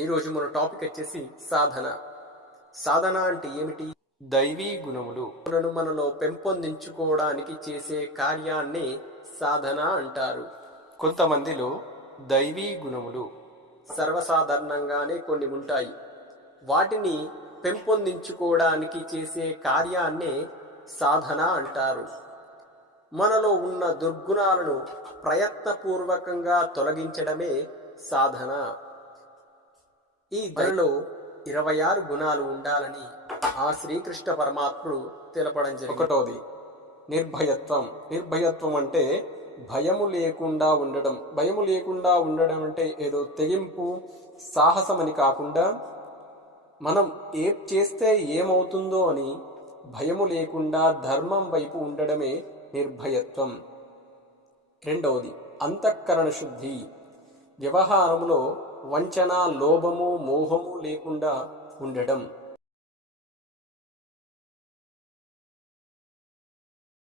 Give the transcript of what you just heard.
ఈరోజు మన టాపిక్ వచ్చేసి సాధన. సాధన అంటే ఏమిటి? దైవీ గుణములు మనలో పెంపొందించుకోవడానికి చేసే కార్యాన్ని సాధన అంటారు. కొంతమందిలో దైవీ గుణములు సర్వసాధారణంగానే కొన్ని ఉంటాయి. వాటిని పెంపొందించుకోవడానికి చేసే కార్యాన్నే సాధన అంటారు. మనలో ఉన్న దుర్గుణాలను ప్రయత్నపూర్వకంగా తొలగించడమే సాధన. ఈ దయలో 26 గుణాలు ఉండాలని ఆ శ్రీకృష్ణ పరమాత్ముడు తెలపడం జరిగింది. ఒకటోది నిర్భయత్వం. నిర్భయత్వం అంటే భయము లేకుండా ఉండడం. భయము లేకుండా ఉండడం అంటే ఏదో తెగింపు, సాహసం అని కాకుండా మనం ఏం చేస్తే ఏమవుతుందో అని భయము లేకుండా ధర్మం వైపు ఉండడమే నిర్భయత్వం. రెండవది అంతఃకరణ శుద్ధి. వ్యవహారంలో వంచన, లోభము, మోహము లేకుండా ఉండడం.